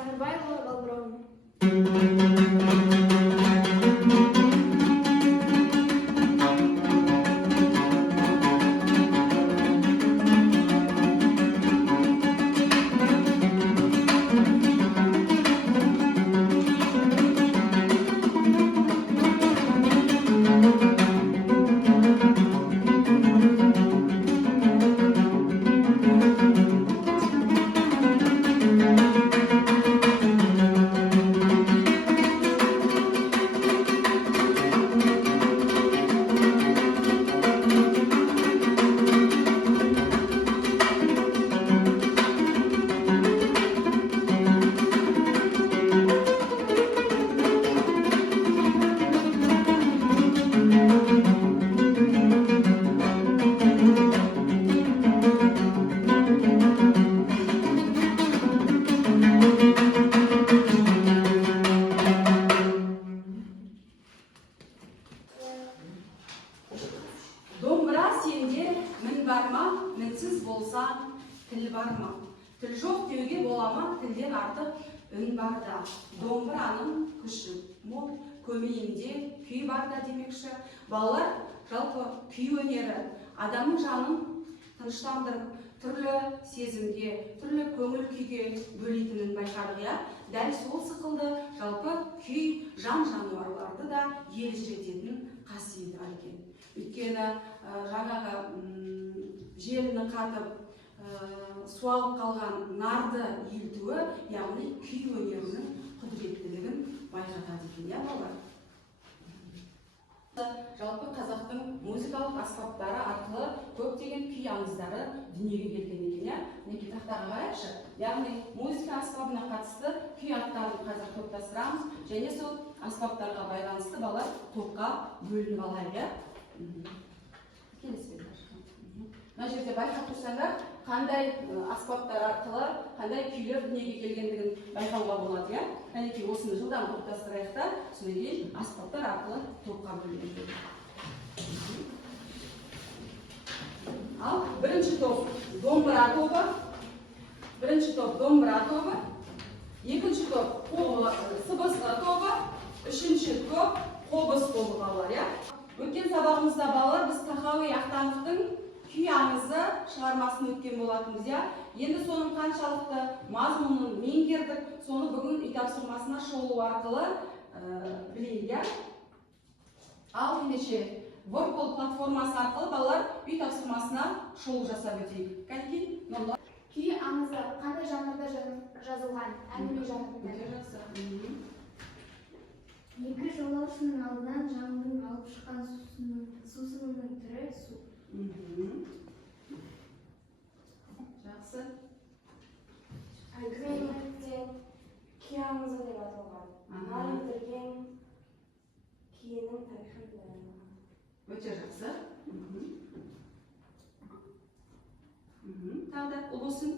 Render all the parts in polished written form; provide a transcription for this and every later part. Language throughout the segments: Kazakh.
Сағырбаева Балбырауын. Домбыра сенде мін барма, мінсіз болсаң, тіл барма. Тіл жоқ деуге болама, тілден артық үн барда. Домбыраның күші мол, көмейінде күй барда демекші. Балалар, жалпы күй өнері адамның жанын тыныштандырып, түрлі сезімге, түрлі көңіл күйге бөлейтінін байқадық, иә? Дәл сол сықылды жалпы күй жан жануарларды да елжірететін қасиеті бар екен. Өйткені жаңағы желіні қатып, суалып қалған нарды елтуі, яғни күй өнерінің құдіреттілігін байқатады екен, иә балалар? Жалпы қазақтың музыкалық аспаптары арқылы көптеген күй аңыздары дүниеге келген екен, иә? Мінекей тақтаға қарайықшы. Яғни музыка аспабына қатысты күй аттарын қазір топтастырамыз, және сол аспаптарға байланысты балалар топқа бөлініп алайық, иә? Мына жерде байқап тұрсаңдар, қандай аспаптар арқылы, қандай күйлер дүниеге келгендігін байқауға болады, иә? Әнекей осыны жылдан топтастырайық та, содан кейін аспаптар арқылы топқа бөлінеді. Ал бірінші топ домбыра тобы, бірінші топ домбыра тобы, екінші топ сыбыс тобы, үшінші топ қобыз тобы балалар, иә? Өткен сабағымызда балалар біз Тахауи Ахтановтың күй аңызы шығармасын өткен болатынбыз, иә? Енді соның қаншалықты мазмұнын меңгердік, соны бүгін үй тапсырмасына шолу арқылы білейік, иә? Ал ендеше Воркол платформасы арқылы балалар үй тапсырмасына шолу жасап өтейік. Кәнекей, Нұрлан. Күй аңызы қандай жанрда жазылған? Әңгіме жанрында. Екі жолаушының алдынан жаңбырдың алып шыққан сусынының түрі су. Жақсы. Әңгіме күй аңызы деп аталған. Нарындырген киенің тарихын баяндаған. Өте жақсы. Тағы да ұлысын.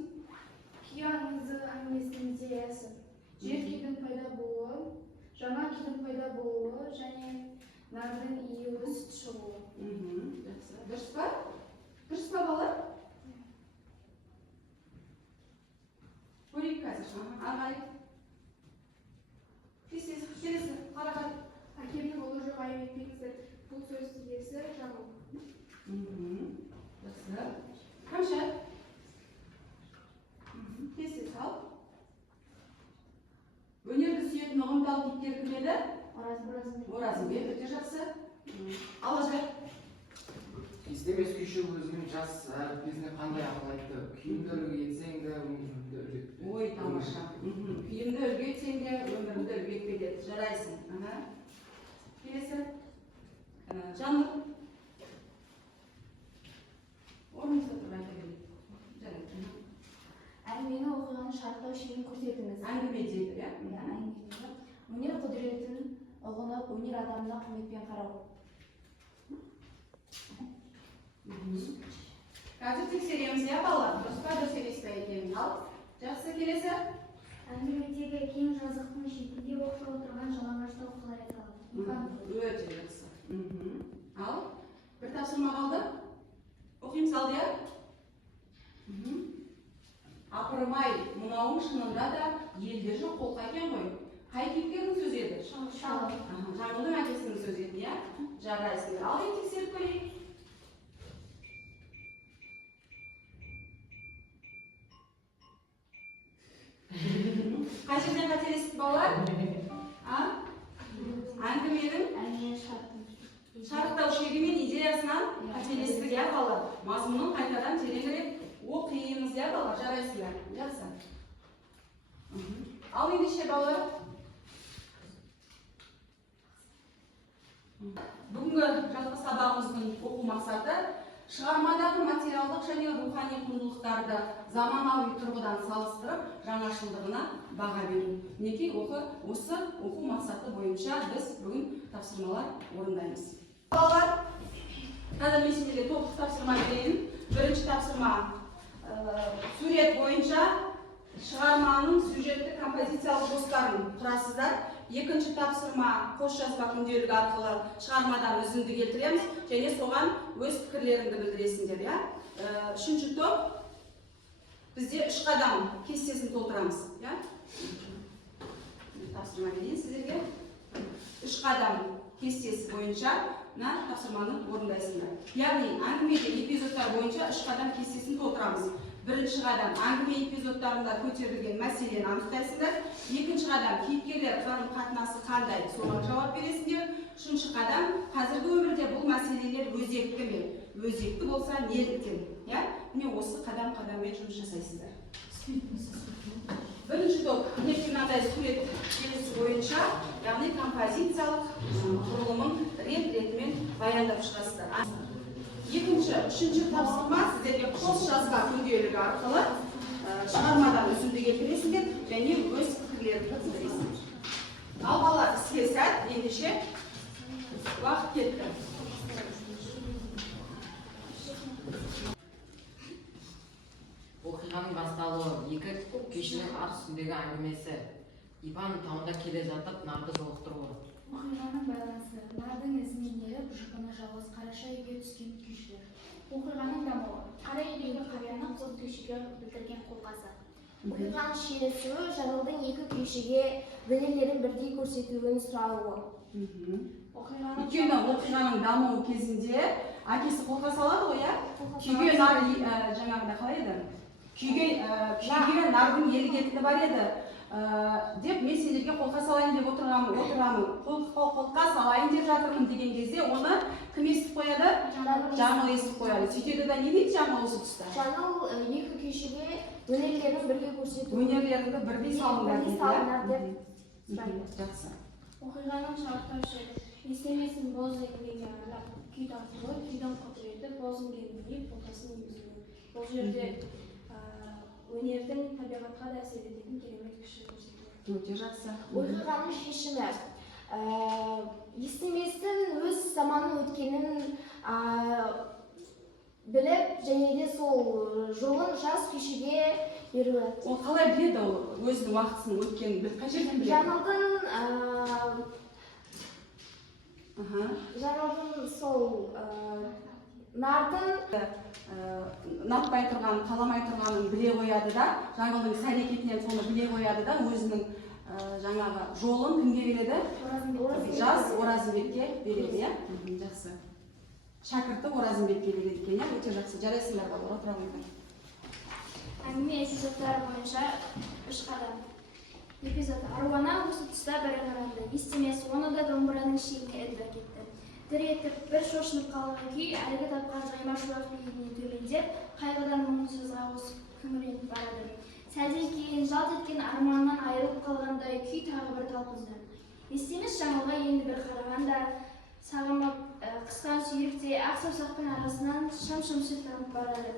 Күй аңызы әңгімесінің идеясы жер күйдің пайда болуы, жаңа күйдің пайда болуы және нардың иі өсіп шығуы. Жақсы. Дұрыс па? Дұрыс па балалар? Көрейік қазір. Ағай. Келесі, қара-қара. Әкемнің ұлы жоқ айметпеңіздер, бұл сөздің иесі жаңыл. Жақсы. Қамшат. Кесе сал. Өнерді сүйетін ұғымтал кейіпкер кім еді? Оразымбек. Өте жақсы. Алғашбек. Естемес күйші өзінің жас әріптесіне қандай ақыл айтты? Күйімді үлгі етсең де, өмірімді үлгі етпе. Ой, тамаша. Күйімді үлгі етсең де, өмірімді үлгі етпе деді. Жарайсың. Келесі. Жаным. Орныңызда тұрып айта берейік. Жарайды. Әңгімені оқиғаны шарықтау шегін көрсетіңіз. Әңгіме дейді, иә? Әңгіме. Өнер құдіретін ұғынып, өнер адамына құрметпен қарау. Қазір тексереміз, иә балалар? Дұрыс па, дұрыс емес пе екенін. Ал, жақсы, келесі. Әңгімедегі кең жазықтың шетінде оқшау отырған жалаңаштау қалай аталады? Өте жақсы. Ал, бір тапсырма қалды. Оқимыз алды, иә? Апырмай, мынауың шынында да елде жоқ қолқа екен ғой. Қай кейіпкердің сөзі еді? Жаңылдың әкесінің сөзі еді, иә? Жарайсыңдар. Ал енді тексеріп көрейік. Қай жерден қателестік балалар? Әңгіменің шарықтау шегі мен идеясынан қателестік, иә балалар? Мазмұнын қайтадан тереңірек оқимыз, иә балалар? Жарайсыңдар. Жақсы. Ал ендеше балалар, бүгінгі жалпы сабағымыздың оқу мақсаты шығармадағы материалдық және рухани құндылықтарды заманауи тұрғыдан салыстырып, жаңашылдығына баға беру. Мінекей осы оқу мақсаты бойынша біз бүгін тапсырмалар орындаймыз. Балалар, қазір мен сендерге топтық тапсырма берейін. Бірінші тапсырма сурет бойынша шығарманың сюжеттік композициялық жоспарын құрасыздар. Екінші тапсырма қос жазба күнделігі арқылы шығармадан үзінді келтіреміз және соған өз пікірлеріңді білдіресіңдер. Үшінші топ бізде 3 қадам кестесін толтырамыз. Тапсырма берейін сіздерге. 3 қадам кестесі бойынша тапсырманы орындайсыңдар. Яғни әңгімеде эпизодтар бойынша 3 қадам кестесін толтырамыз. Бірінші қадам әңгіме эпизодтарында көтерілген мәселені анықтайсыңдар. Екінші қадам кейіпкерлер қарым қатынасы қандай, соған жауап бересіңдер. Үшінші қадам қазіргі өмірде бұл мәселелер өзекті ме? Өзекті болса неліктен? Міне осы қадам-қадаммен жұмыс жасайсыздар. Бірінші топ мынандай сурет желісі бойынша, яғни композициялық құрылымын рет-ретімен баяндап шығасыздар. Екінші, үшінші тапсырма сіздерге қос жазба күнделігі арқылы шығармадан үзінді келтіресіңдер және өз пікірлеріңді білдіресіңдер. Ал балалар, іске сәт, ендеше уақыт кетті. Оқиғаның басталуы екі күйшінің ат үстіндегі әңгімесі. Иван тауында келе жатып нарды жолықтыруы. Оқиғаның байланысы. Нардың ізінен еріп, жұпыны жалғыз қараша үйге түскен күйшілер. Оқиғаның дамуы. Қара үйдегі қарияны қыз күйшіге білдірген қолқасы. Оқиғаның шиеленісуі жаңылдың екі күйшіге бейнелерін бірдей көрсетуін сұрауы. Өйткені оқиғаның дамуы кезінде әкесі қолқа салады ғой, күйге нар жаңағыда қалай еді? Күйге нардың елі кетіні бар еді деп мен сендерге қолқа салайын деп отырамын. Қолқа салайын деп жатырмын деген кезде оны кім естіп қояды? Жаңыл естіп қояды. Сөйтеді да не дейді жаңыл осы тұста? Жаңыл екі күйшіге өнерлерін бірге көрсету. Өнерлеріңді бірдей салыңдар деп сұрайды. Жақсы. Оқиғаның шарықтау шегі. Естемесін боз еңбегі аралап, күй тартылы, күйдің құдіреті бозын келмей, қолқасын емізуі. Бұл жерде өнердің табиғатқа да әсер ететін керемет күші көрсетіледі. Өте жақсы. Оқиғаның шешімі. Естеместің өз заманы өткенін біліп, және де сол жолын жас күйшіге беруі. Ол қалай біледі ол өзінің уақытысының өткенін біліп, қай жерден біледі? Жаңылдың сол нардың ұнатпай тұрғанын, қаламай тұрғанын біле қояды да, жаңылдың іс-әрекетінен соны біле қояды да, өзінің жаңағы жолын кімге береді? Жас Оразымбекке береді, иә? Жақсы. Шәкірті Оразымбекке береді екен, иә? Өте жақсы. Жарайсыңдар балалар, отыра қойыңдар. Әңгіме эпизодтары бойынша 3 қадам. Эпизод. Аруана осы тұста бірі қаранды. Естемес, оны да домбыраның шегіне іліп әкетті. Дір етіп, бір шошынып қалған күй, әлгі тапқан жайма шуақ биігіне төмендеп, қайғыдан мұңын сөзға қосып күңіреніп барады. Сәлден кейін жалт еткен арманнан айырылып қалғандай күй тағы бір талпынды. Естемес жаңылға енді бір қарағанда, сағымып қысқан сүйріктей ақ саусақтың арасынан шым-шым сүйттанып барады.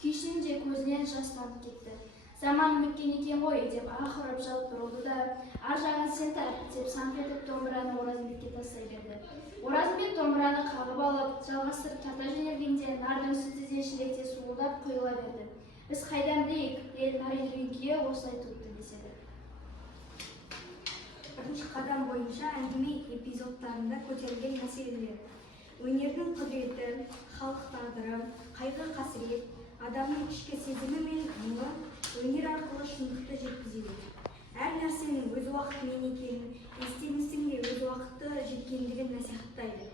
Күйшінің де көзінен жастанып кетті. Заман өткен екен ғой деп аһ ұрып жалт бұрылды да, ар жағын сен тарт деп саңқ етіп домбыраны Оразымбекке тастай берді. Оразымбек домбыраны қағып алып, жалғастырып тарта жөнелгенде нардың сүті де шілекте суылдап құйыла берді. Біз қайдан білейік, ел нар елген күйі осылай туыпты деседі. Бірінші қадам бойынша әңгіме эпизодтарында көтерілген мәселелер. Өнердің құдіреті, халық тағдыры, қайғы қасірет, адамның ішкі сезімі мен мұңы, өнер арқылы шындықты жеткізеді. Әр нәрсенің өз уақытымен екенін, естеміздің де өз уақыты жеткендігін насихаттайды.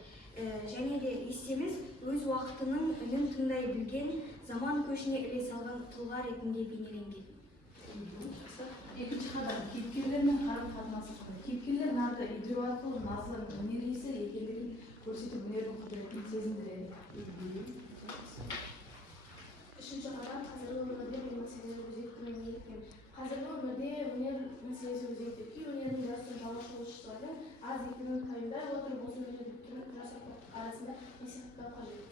Және де естеміз өз уақытының үнін тыңдай білген, заман көшіне іле салған тұлға ретінде бейнеленген. Екінші қадам, кейіпкерлер мен қарым-қатынасы. Кейіпкерлер нарды идея арқылы назлы өнер иесі екендігін көрсетіп өнердің құдіретін сезіндіреді. Үшінші қадам, қазіргі өмірде бұл мәселе өзектігіне неліктен. Қазіргі өмірде өнер мәселесі өзекті. Кей өнердің дәстүр жалғастырушылары аз екенін пайымдай отырып осы өнердің арасында насихаттау қажет.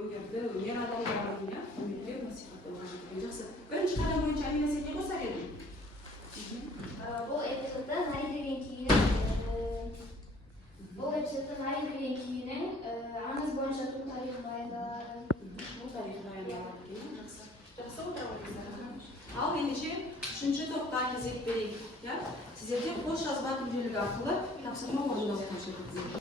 Өнерді, өнер адамдарын өнерлеп насихаттау қажет. Жақсы. Бірінші қадам бойынша әңгімелесек не қосар едің? Бұл эпизодда Наи деген күйінің аңыз бойынша ту тарихын баяндалады. Бұл тарихы баяндалады екен. Жақсы. Жақсы отыра отырсыздар. Ал ендеше үшінші топқа кезек берейік. Сіздерде қолжазба күнделігі арқылы тапсырма орындау қажет.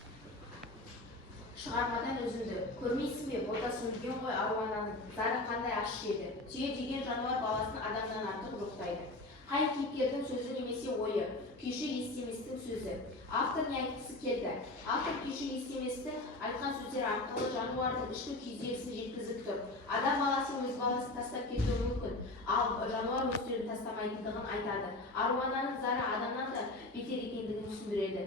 Шығармадан үзінді. Көрмейсің бе, ботасы өлген ғой аруананың, зары қандай ащы еді. Түйе деген жануар баласын адамнан артық жоқтайды. Қай кейіпкердің сөзі немесе ойы, күйші естеместің сөзі. Автор не айтқысы келді? Автор күйші естеместі айтқан сөздер арқылы жануардың ішкі күйзелісін жеткізіп тұр. Адам баласы өз баласын тастап кетуі мүмкін, ал жануар өздерін тастамайтындығын айтады. Аруананың зары адамнан да бетер екендігін түсіндіреді.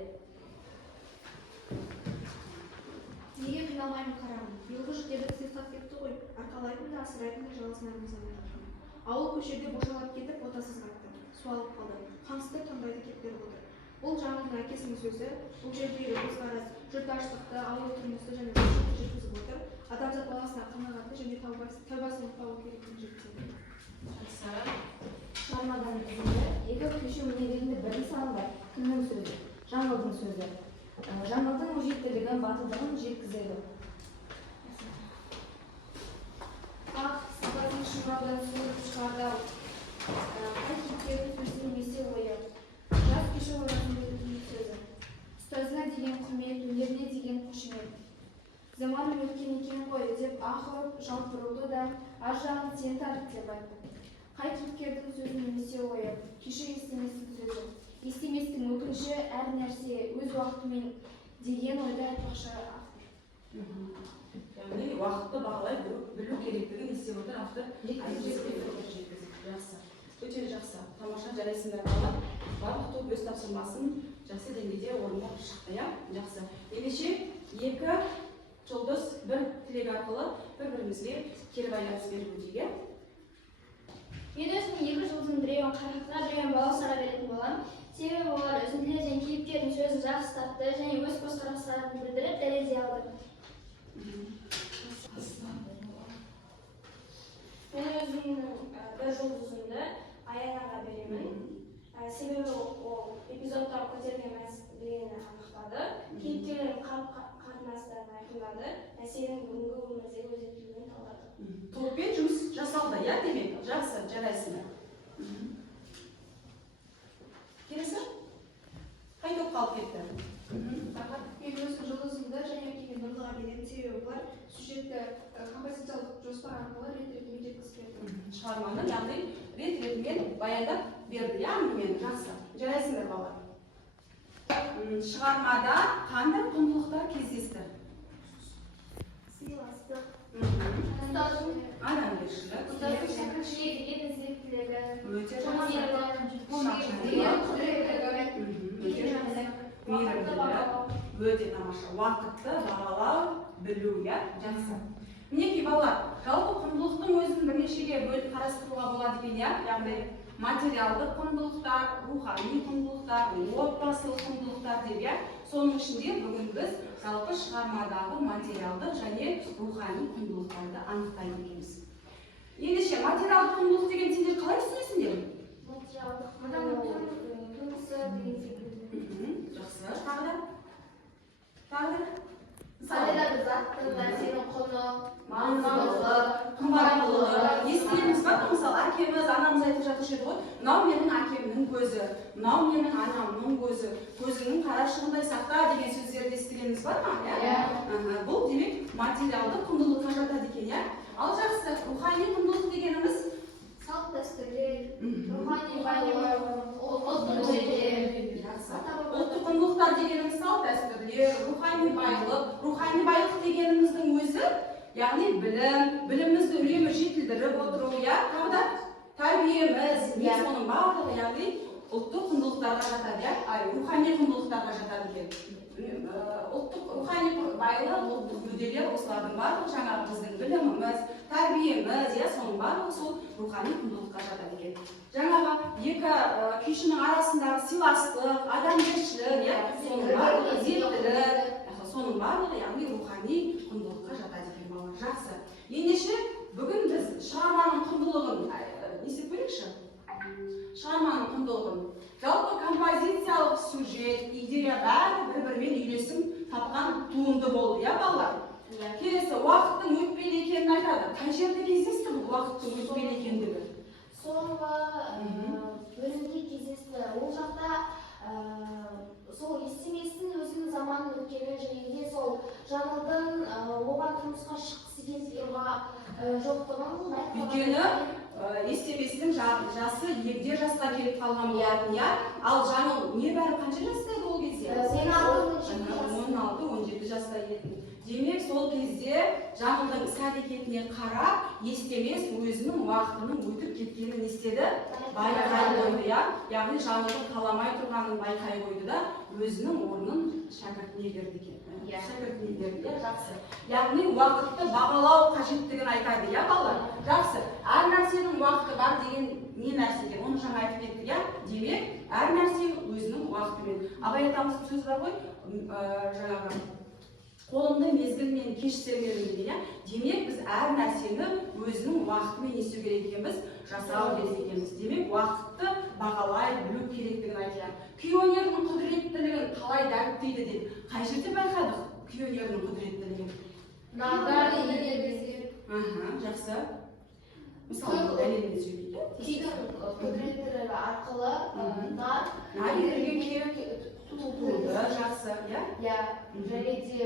Неге қиналмаймын қарамын? Биылғы жүктерді сыйықтап кетті ғой. Арқалайтын да асырайтын да жалғызын армызамын. Ауыл көшеде бошалап кетіп, ботасыз қайтты. Суалып қалды. Қамсытып таңдайды кеп беріп отыр. Бұл жаңылдың әкесінің сөзі, бұл жерде көзқарас, жұрт аштықты, ауыл тұрмысты және бақытты жеткізіп отыр. Адамзат баласына қанағатты және тәубасын ұмытпауы керектігін жеткізеді. Шығармадан үзінді, екі күйші өнерінде бірін салынбай, кімнің сөзі? Жаңылдың сөзі. Жаңылдың өжеттілігін, батылдығын жеткізеді. Сапардың шыңыраудан суырып шығарды. Қай кейіпкердің сөзі немесе ойы. Жас күйші ойнасының сөзі. Ұстазына деген құрмет, өнеріне деген қошемет. Заманым өткен екен ғой деп аһ ұрып жалт бұрылды да ар жағын сен тарт деп айтты. Қай кейіпкердің сөзі немесе ойы. Күйші естеместің сөзі. Естеместің өкініші әр нәрсе өз уақытымен деген ойды айтпақшы автор. Яғни уақытты бағалай білу керектігін естіп отыр автор. Жақсы. Өте жақсы. Тамаша, жарайсыңдар балалар. Барлық топ өз тапсырмасын жақсы деңгейде орындап шықты. Жақсы. Ендеше екі жұлдыз бір тілек арқылы бір-бірімізге кері байланыс беріп өтейік. Мен өзімнің екі жұлдызын біреуін қайраққа, біреуін баласыға беретін болам. Себебі олар үзінділер және кейіпкердің сөзін жақсы тапты және өз көзқарастарын білдіріп дәлелдей алды. Мен өзімнің бір жұлдызымды Аянаға беремін. Себебі ол эпизодтағы көтерген мәселені анықтады. Кейіпкерлердің қатынастарын айқындады. Мәселенің бүгінгі өмірдегі өзектілігін талдады. Топпен жұмыс жасалды, демек. Жақсы, жарайсыңдар. Келесі? Қай топ қалып кетті? Мен өзім жұлдызымды және кейін Нұрлыға беремін. Себебі бұлар сюжетті композициялық жоспар арқылы рет-ретімен жеткізіп берді. Шығарманы, яғни рет-ретімен баяндап берді. Мен жақсы. Жарайсыңдар балалар. Шығармада қандай құндылықтар кездесті? Сыйластық, Адамгершілік. Ұстаздың шәкіртіне деген ізеттілігі, Өте жақсы. Өте тамаша. Уақытты бағалау, білу, жақсы. Мінекей балалар, жалпы құндылықтың өзін бірнешеге бөліп қарастыруға болады екен, яғни материалдық құндылықтар, рухани құндылықтар, отбасылық құндылықтар деп, соның ішінде бүгін біз жалпы шығармадағы материалдық және рухани құндылықтарды анықтайды екенбіз. Ендеше материалдық құндылық деген сендер қалай түсінесіңдер? материалдық тумысы деген секілді. Жақсы. Тағы да? Қандай заттың нәрсенің құны, маңыздылығы, қымбаттылығы. Естілеміз ба? Мысалы, әкеміз, анамыз айтып жатушы еді ғой, мынау менің әкемнің көзі, мынау менің анамның көзі, көзіңнің қарашығындай сақта деген сөздерді естігеніміз бар ма? Бұл демек материалдық құндылыққа жатады екен, Ал жақсы, рухани құндылық дегеніміз салт дәстүрлер, Мхм. рухани байлық, ұлттық өнер, Жақсы. ата баба Ұлттық құндылықтар дегеніміз салт дәстүрлер, рухани байлық дегеніміздің өзі, яғни білімімізді үнемі жетілдіріп отыру, иә, тағы да тәрбиеміз, соның барлығы, яғни ұлттық құндылықтарға жатады, иә, рухани құндылықтарға жатады екен. Ұлттық рухани байлық, ұлттық мүдделер, осылардың барлығы жаңағы біздің біліміміз, тәрбиеміз, иә, соның барлығы сол рухани құндылыққа жатады екен. Жаңағы екі күйшінің арасындағы сыйластық, адамгершілік, иә, соның барлығы соның барлығы, яғни рухани құндылыққа жатады екен балалар. Жақсы. Ендеше бүгін біз шығарманың құндылығын не істеп көрейікші? Шығарманың құндылығын. Жалпы композициялық сюжет, идея бәрі бір-бірімен үйлесім тапқан туынды болды, иә балалар? Келесі уақыттың өтпелі екенін айтады. Қай жерде кездесті бұл уақыттың өтпелі екендігі? Соңғы бөлімде кездесті. Ол жақта сол естеместің өзінің заманын өткені және де сол жаңылдың оған тұрмысқа шыққысы келгенге жоқтығын Өйткені естеместің жасы егде жасқа келіп қалған болатын, иә? Ал жаңыл небәрі қанша жаста еді ол кезде? 16-17 жаста еді. Демек, сол кезде жаңылдың іс-әрекетіне қарап, естемес өзінің уақытының өтіп кеткенін естеді, байқай қойды, иә? Яғни жаңылдың қаламай тұрғанын байқай қойды да, өзінің орнын шәкіртіне берді екен. Шәкіртіне берді, жақсы. Яғни уақытты бағалау қажеттігін айтады, иә балалар? Жақсы. Әр нәрсенің уақыты бар деген не нәрсе екен? Оны жаңа айтып кеттік, иә? Демек, әр нәрсе өзінің уақытымен. Абай атамыздың сөзі бар ғой, жаңағы қолымды мезгілмен кеш сермедім деген, иә? Демек, біз әр нәрсені өзінің уақытымен есту керек екенбіз, жасау керек екенбіз. Демек, уақытты бағалай білу керектігін айтады. Күй өнерінің құдіреттілігін қалай дәріптейді деп, қай жерде байқадық күй өнерінің құдіреттілігін? Жақсы. Мысалы, дәлелін сөйлейді. күйдің құдіреттілігі арқылы нар Айырген туылды, жақсы, иә? және де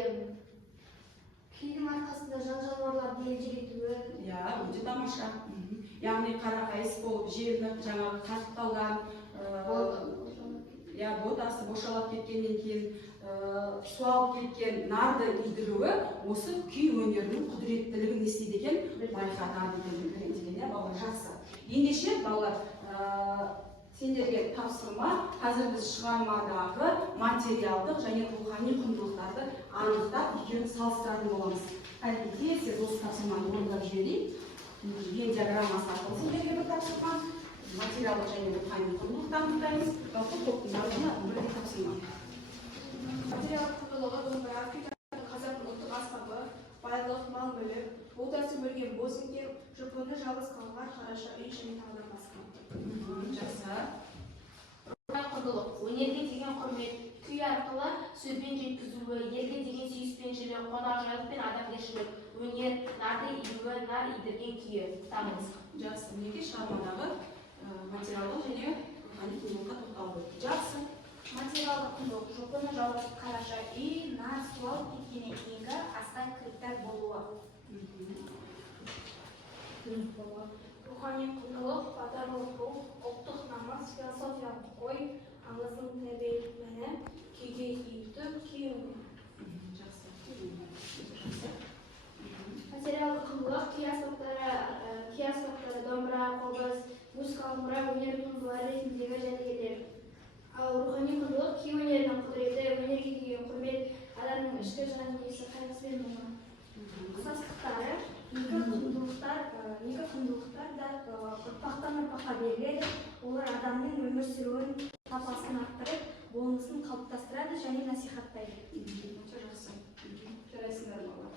күйдің арқасында жан-жануарларды елжіретуі, Иә, өте тамаша. Яғни қарақайыс болып, жерініп, жаңағы қатып қалған, ботасы бошалап кеткеннен кейін суалып кеткен нарды үйдіруі осы күй өнерінің құдіреттілігін не істейді екен? Байқатады деген, иә, балалар, жақсы. Ендеше, балалар, сендерге тапсырма, қазір біз шығармадағы материалдық және рухани құндылықтарды анықтап, екеуін салыстыратын боламыз. Әлбетте, сіз осы тапсырманы орындап жіберейік. Ген диаграммасы арқылы сендерге бір тапсырма, материалдық және рухани құндылықты анықтаймыз. Жалпы топтың барлығына бірдей тапсырма. материалдық құндылығы домбыра, күй қазақтың ұлттық аспабы, байлық, мал мүлік, ботасы өрген боз еңгек, жұпыны жалғыз қалған қараша үй және тағыдан басқа. Жақсы. Рухани құндылық, өнерге деген құрмет, күй арқылы сөзбен жеткізуі, елге деген сүйіспеншілік, қонақжайлық пен адамгершілік, өнер, нарды июі, нар идірген күйі. Тамыз. Жақсы. Неге шығармадағы материалдық және рухани құндылыққа тоқталды? Жақсы. материалдық құндылық жұпыны жалғыз қараша үй нар суалып кеткеннен кейінгі астан кіріптар болуы. Рухани құндылық, батырлық рух, ұлттық намыс, философиялық ой, аңыздың тәрбиелік мәні, күйге үйіту, күй өнер. Жақсы. Материалдық құндылық күй аспаптары, домбыра, қобыз, музыкалық мұра, өнер туындылары ретіндегі жәдігерлер. Ал рухани құндылық күй өнерінің құдіреті, өнерге деген құрмет, адамның ішкі жан дүниесі қайғысымен болған. Ұқсастықтары екі құндылықтар да ұрпақтан ұрпаққа беріледі. Олар адамның өмір сүруін сапасын арттырып, болмысын қалыптастырады және насихаттайды. Жақсы. Жарайсыңдар балалар.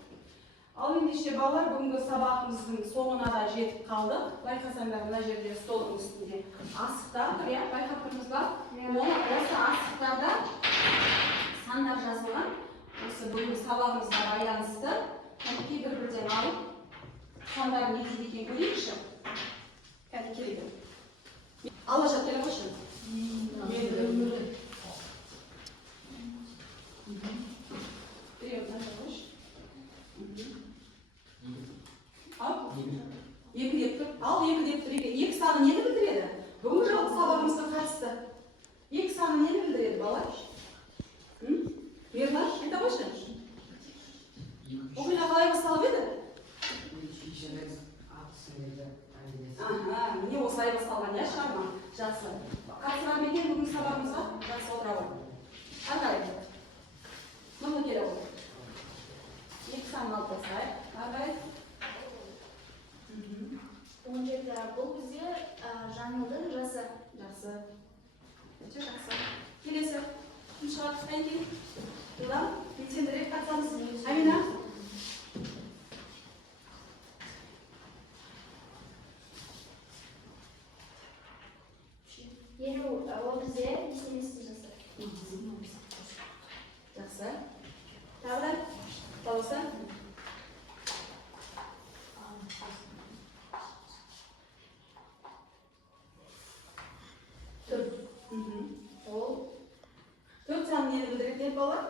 Ал ендеше балалар, бүгінгі сабағымыздың соңына да жетіп қалдық. Байқасаңдар, мына жерде столдың үстінде асықтар тұр, иә? Байқап тұрмыз ба? Осы асықтарда сандар жазылған. Осы бүгінгі сабағымызға байланысты кәдімгі бір-бірден алып, сандар не дейді екен көрейікші? Кәдімгі келеді. Алаша келе қойшы. Периодтан қойшы. Ал, екі деп тұр. Ал, екі деп тұр. Екі шығарттықтан кейін жылдам белсендірек қатысамыз. Амина. Елу ол бізде естемесін жасайды. Жақсы. Тағы да дауысы. Ол 4 санын нені білдіретін еді балалар?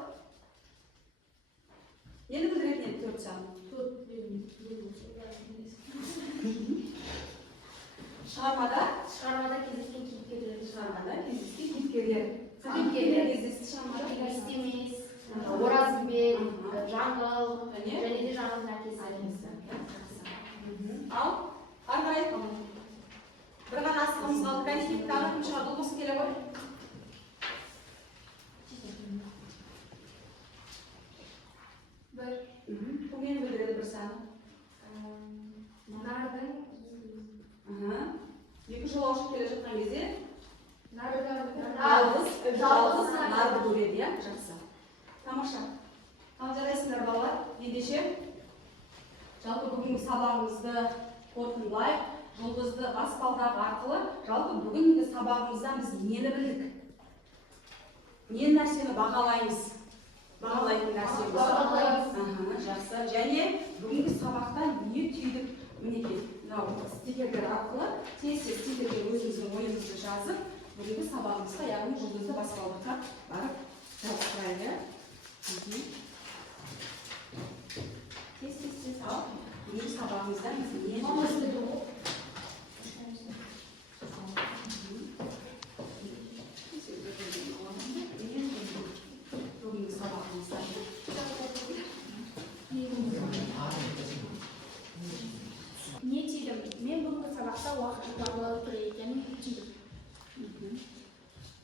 Нені білдіретін еді 4 санын? Шығармада кездескен кейіпкерлер. Шығармада кездескен кейіпкерлер. Кейіпкерлер кездесті шығармада? Естемес, Оразымбет, Жаңғыл, Және? және де Жаңғылдың әкесі. Ал, ары қарай. Бір ғана асығымыз қалды. Конспект тағы кім шығады? Ол осы келе ғой. Бұл нені білдіреді бір саны? Нардың Екі жолаушы келе жатқан кезде жалғыз нарды көреді, иә? Жақсы. Тамаша. Ал жарайсыңдар балалар. Ендеше жалпы бүгінгі сабағымызды қорытындылайық. Жұлдызды баспалдағы арқылы жалпы бүгінгі сабағымыздан біз нені білдік? Нені нәрсені бағалаймыз? Бағалайтын нәрсеміз. Жақсы. Және бүгінгі сабақта не түйдік? Мінекей, мынау стикерлер арқылы тез-тез стикерге өзіміздің ойымызды жазып, бүгінгі сабағымызға, яғни жұлдызды баспалдаққа барып жазыстырайық. Тез-тез ал, бүгінгі сабағымызда біз не бүгінгі сабағымызда Не түйдім? Мен бүгінгі сабақта уақытты бағалау керек екенін түйдім.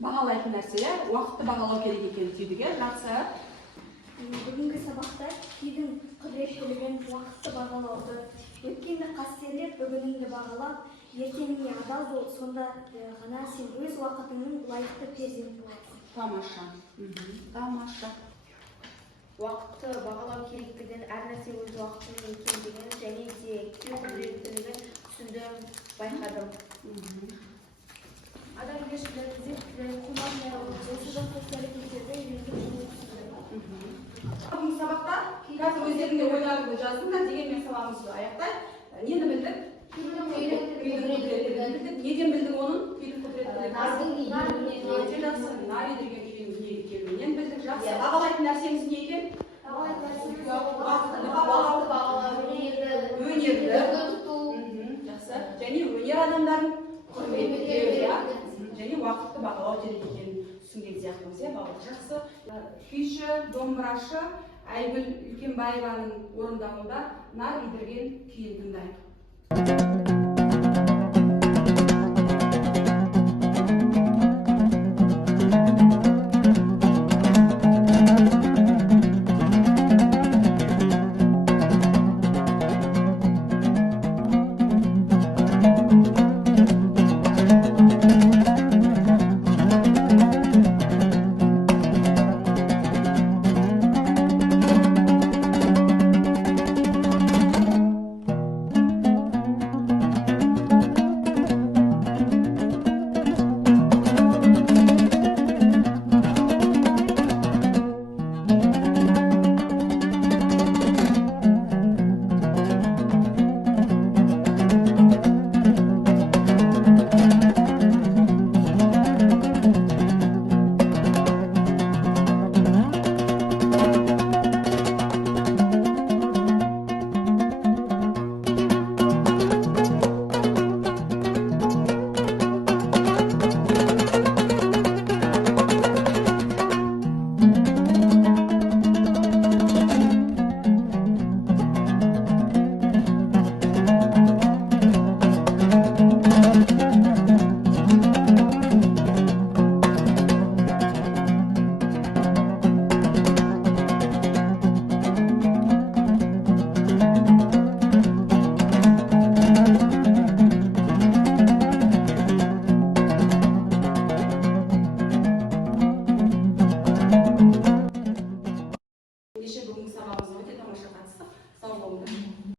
бағалайтын нәрсе, уақытты бағалау керек екенін түйдік, жақсы. Бүгінгі сабақта түйдің құдіреттілігін, уақытты бағалауды, өткенді қастерлеп, бүгініңді бағалап, ертеңіне адал бол, сонда ғана сен өз уақытыңның лайықты перзенті боласың. Тамаша. Тамаша. Уақытты бағалау керектігін, әр нәрсе өз уақытының екендігін және де құдіреттілігін түсіндім, байқадым. Адамгершілік, зерттілік, қумандық, осы жақсы әрекеттерді үйреніп жүрмін. Бүгінгі сабақта қазір өздеріңде ойларыңды жаздыңдар, дегенмен сабағымызды аяқтайық. Нені білдік? Күйдің құдіреттілігін білдік. Неден білдік оның? Күйдің құдіреттілігін. Өте жақсы. Нари деген күйдің дүниеге келуінен білдік. Жақсы. Бағалайтын нәрсеміз не екен? Уақытты бағалау, өнерді тұту. Жақсы. Және өнер адамдарын құрметтеу, және уақытты бағалау керек екенін түсінген сияқтымыз, балалар. Жақсы. Күйші, домбырашы Айгүл Үлкенбаеваның орындауында нар идірген күйін тыңдайық.